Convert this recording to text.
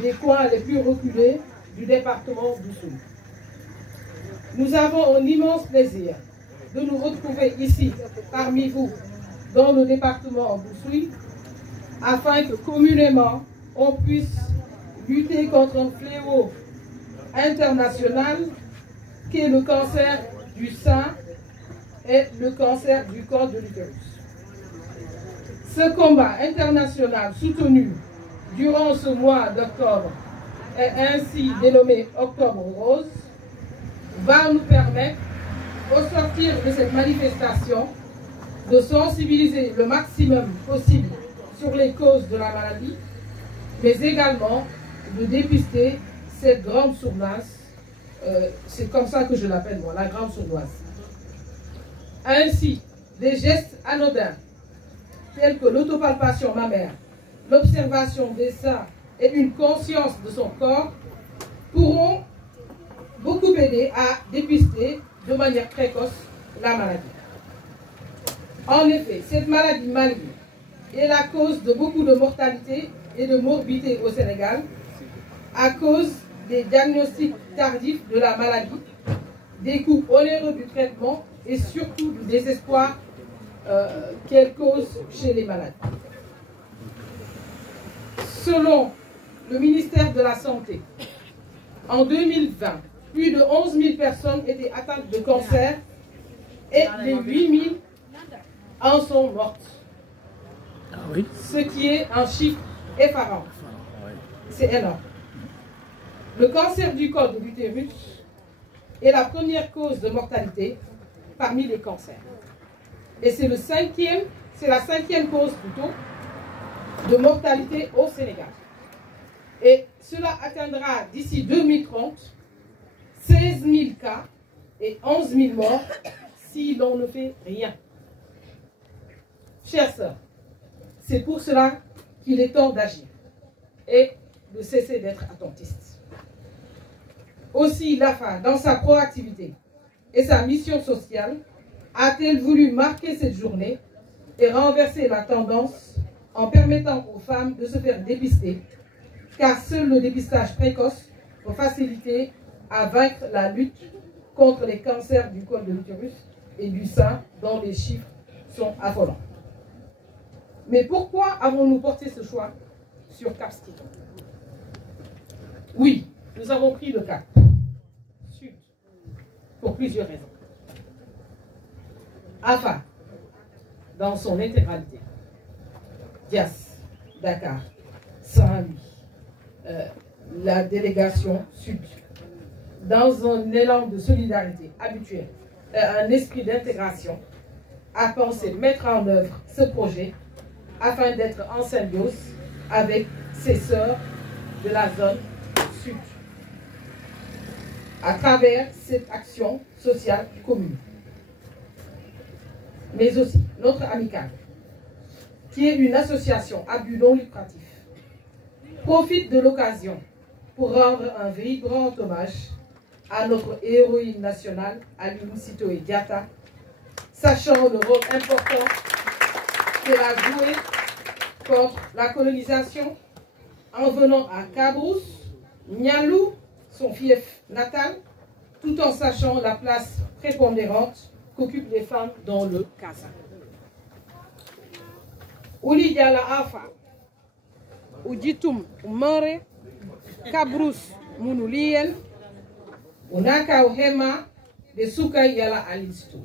des coins les plus reculés du département d'Oussouye. Nous avons un immense plaisir de nous retrouver ici, parmi vous, dans le département d'Oussouye, afin que communément, on puisse lutter contre un fléau international qui est le cancer du sein et le cancer du col de l'utérus. Ce combat international soutenu durant ce mois d'octobre et ainsi dénommé Octobre Rose va nous permettre, au sortir de cette manifestation, de sensibiliser le maximum possible sur les causes de la maladie, mais également de dépister cette grande sournoise, c'est comme ça que je l'appelle moi, la grande sournoise. Ainsi, des gestes anodins, tels que l'autopalpation mammaire, l'observation des seins et une conscience de son corps, pourront beaucoup aider à dépister de manière précoce la maladie. En effet, cette maladie maligne est la cause de beaucoup de mortalité et de morbidité au Sénégal à cause des diagnostics tardifs de la maladie, des coûts onéreux du traitement et surtout du désespoir qu'elle cause chez les malades. Selon le ministère de la Santé, en 2020, plus de 11 000 personnes étaient atteintes de cancer et les 8 000 en sont mortes. Ce qui est un chiffre effarant. C'est énorme. Le cancer du col de l'utérus est la première cause de mortalité parmi les cancers. Et c'est la cinquième cause plutôt de mortalité au Sénégal. Et cela atteindra d'ici 2030 16 000 cas et 11 000 morts si l'on ne fait rien. Chères sœurs, c'est pour cela qu'il est temps d'agir et de cesser d'être attentiste. Aussi, l'AFA, dans sa proactivité et sa mission sociale, a-t-elle voulu marquer cette journée et renverser la tendance en permettant aux femmes de se faire dépister, car seul le dépistage précoce peut faciliter à vaincre la lutte contre les cancers du col de l'utérus et du sein, dont les chiffres sont affolants. Mais pourquoi avons-nous porté ce choix sur Cap Skirring? Oui, nous avons pris le Cap Sud pour plusieurs raisons. AFA, dans son intégralité, Dias, Dakar, Saint-Louis, la délégation Sud, dans un élan de solidarité habituel, un esprit d'intégration, a pensé mettre en œuvre ce projet afin d'être en symbiose avec ses sœurs de la zone Sud, à travers cette action sociale commune. Mais aussi notre amicale, qui est une association à but non lucratif, profite de l'occasion pour rendre un vibrant hommage à notre héroïne nationale, Aline Sitoé Diatta, sachant le rôle important qu'elle a joué contre la colonisation en venant à Cabrousse, Nialou, son fief natal, tout en sachant la place prépondérante qu'occupent les femmes dans le Kasa. Ouli Diala Afa, Ujitum Umare, Cabrousse Mounouliel, Unaka Ohema, de Souka Yala Alisto.